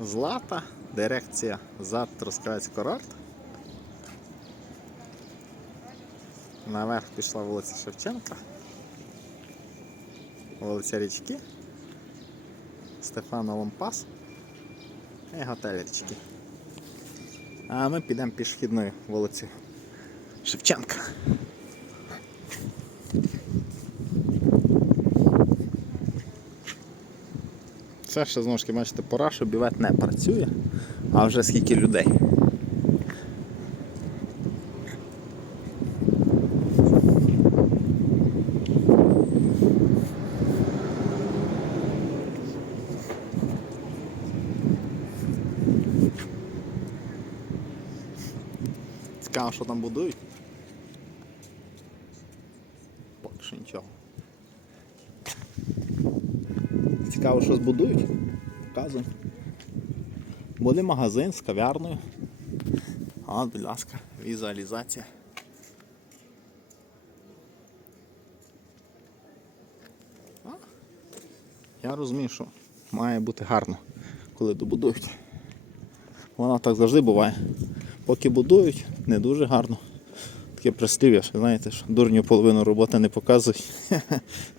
Злата, дирекція ЗАД Трускавець Курорт. Наверх пішла вулиця Шевченка. Вулиця Річки. Стефано Лампас. І готель Річки. А ми підемо пішохідною вулицею Шевченка. Це ще знову ж бачите, пора, що бівет не працює, а вже скільки людей. Цікаво, що там будують. Поки що нічого. Цікаво, що збудують. Показую. Буде магазин з кав'ярною. А, будь ласка, візуалізація. А, Я розумію, що має бути гарно, коли добудують. Воно так завжди буває. Поки будують, не дуже гарно. Таке прислів'я, що знаєте, що дурню половину роботи не показують.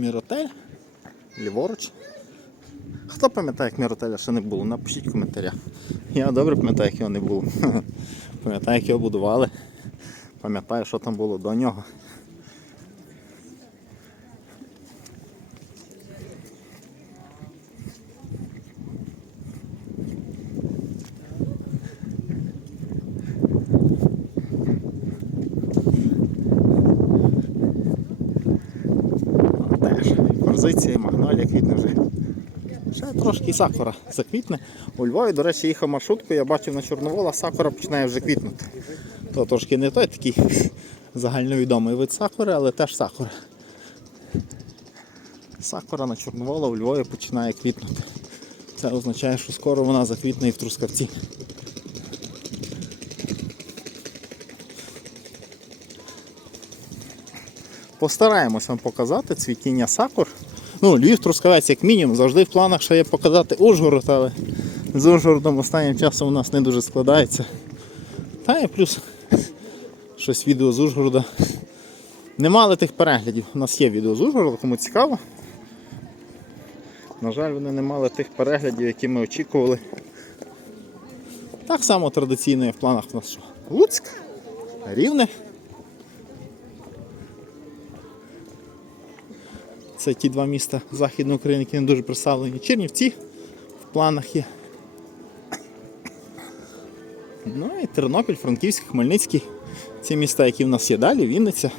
Міротель, ліворуч. Хто пам'ятає, як Міротеля ще не було? Напишіть в коментарях. Я добре пам'ятаю, як його не було. Пам'ятаю, як його будували. Пам'ятаю, що там було до нього. І магнолія квітне вже. Ще трошки сакура заквітне. У Львові, до речі, їхав маршруткою, я бачив на Чорновола, сакура починає вже квітнути. То трошки не той такий загальновідомий вид сакури, але теж сакура. Сакура на Чорновола у Львові починає квітнути. Це означає, що скоро вона заквітне і в Трускавці. Постараємось вам показати цвітіння сакур. Ну, Львів, Трускавець, як мінімум, завжди в планах ще є показати Ужгород, але з Ужгородом останнім часом у нас не дуже складається. Та і плюс щось відео з Ужгорода. Не мали тих переглядів. У нас є відео з Ужгорода, кому цікаво. На жаль, вони не мали тих переглядів, які ми очікували. Так само традиційно є в планах у нас що? Луцьк, Рівне. Це ті два міста Західної України, які не дуже представлені. Чернівці в планах є. Ну і Тернопіль, Франківськ, Хмельницький. Ці міста, які в нас є далі, Вінниця.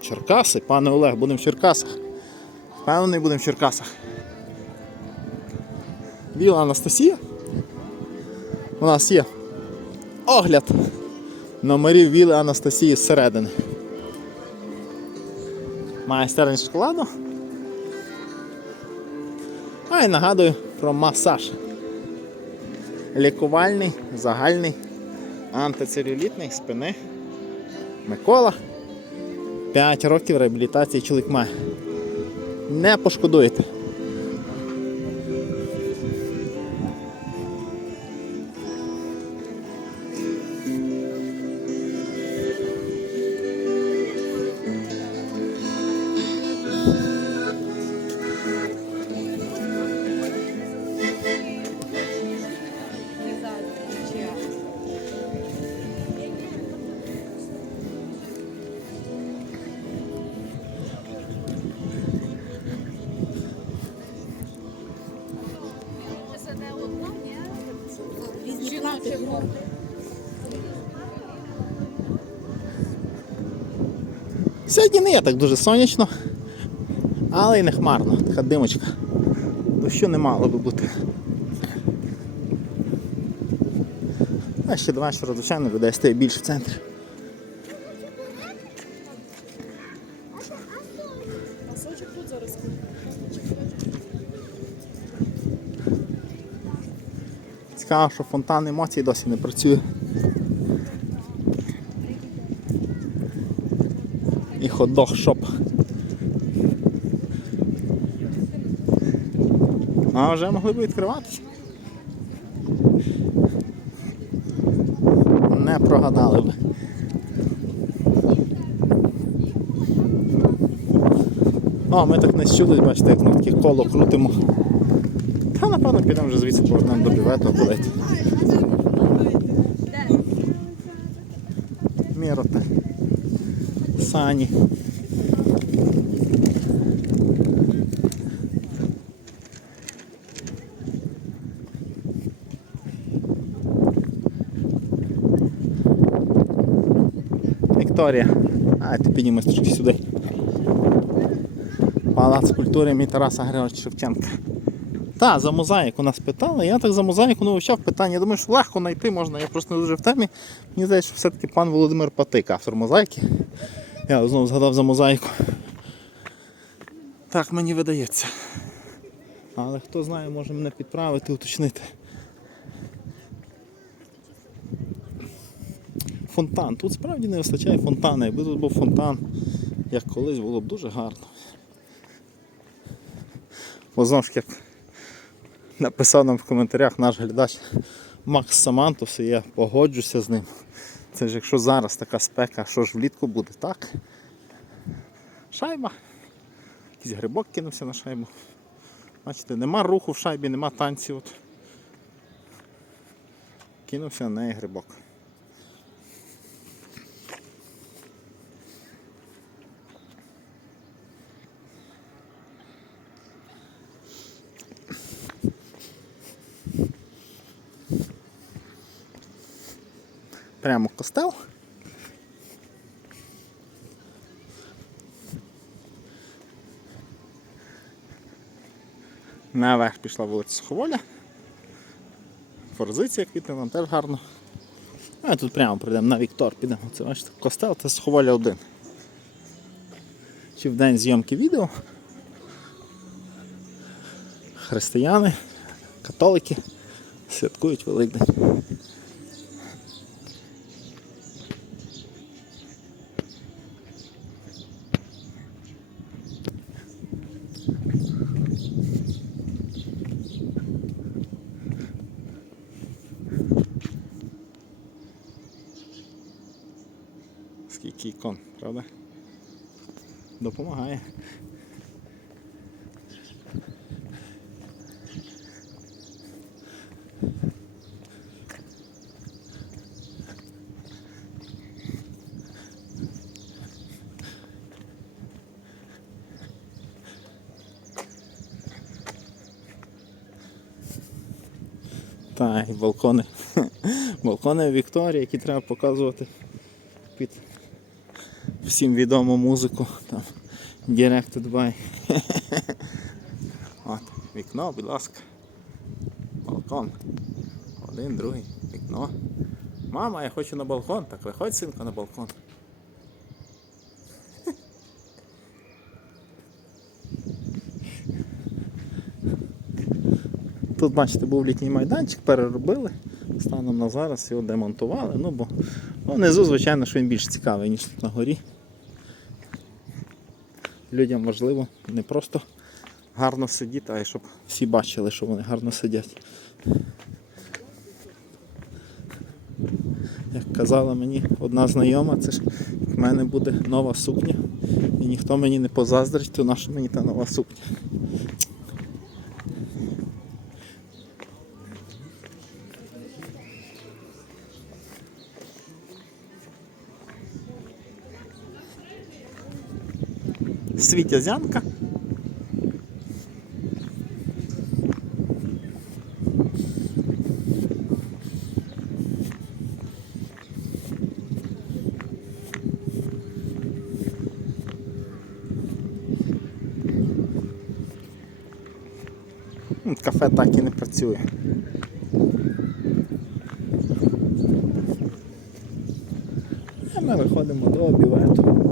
Черкаси, пане Олег, будемо в Черкасах. Певний будемо в Черкасах. Біла Анастасія. У нас є огляд номерів Віли Анастасії зсередини. Майстерня шоколаду. А і нагадую про масаж. Лікувальний, загальний, антицелюлітний спини. Микола. 5 років реабілітації чоловік має. Не пошкодуєте. Сьогодні не є так дуже сонячно, але й не хмарно, така димочка. Дощу не мало би бути. А ще до вечора, звичайно, людей стає більше в центрі. Цікаво, що фонтан емоцій досі не працює. І хот-дог шоп. А вже могли б відкриватися. Не прогадали б. О, ми так не щулись, бачите, як ми таке коло крутимо. Та напевно підемо вже звідси повернемо до бювету або десь. Сані. Вікторія. А, ти піднімеш трошки сюди. Палац культури імені Тараса Григоровича Шевченка. Та, за мозаїку нас питали. Я так за мозаїку не вивчав питання. Я думаю, що легко знайти можна. Я просто не дуже в темі. Мені здається, що все-таки пан Володимир Патик, автор мозаїки. Я знову згадав за мозаїку. Так мені видається. Але хто знає, може мене підправити, уточнити. Фонтан. Тут справді не вистачає фонтана. Якби тут був фонтан, як колись, було б дуже гарно. Бо знову ж як написав нам в коментарях наш глядач Макс Самантус, і я погоджуся з ним. Це ж якщо зараз така спека, що ж влітку буде, так? Шайба. Якийсь грибок кинувся на шайбу. Бачите, нема руху в шайбі, нема танців. От. Кинувся на неї грибок. Прямо костел. Наверх пішла вулиця Суховоля. Форзиція квітне, там теж гарно. А тут прямо прийдемо на Віктор, підемо. Це бачите, костел це Суховоля 1. Чи в день зйомки відео. Християни, католики святкують Великдень. Скільки ікон, правда? Допомагає. Так, і балкони. Балкони Вікторії, які треба показувати під всім відому музику. Там Directed by. От, вікно, будь ласка. Балкон. Один, другий, вікно. Мама, я хочу на балкон. Так виходь, синка, на балкон. Тут, бачите, був літній майданчик, переробили. Станом на зараз його демонтували. Ну, бо ну, внизу, звичайно, що він більш цікавий, ніж тут на горі. Людям важливо не просто гарно сидіти, а й щоб всі бачили, що вони гарно сидять. Як казала мені одна знайома, це ж в мене буде нова сукня. І ніхто мені не позаздрить, то наша мені та нова сукня. Світязянка. Кафе так і не працює. А ми виходимо до бювету.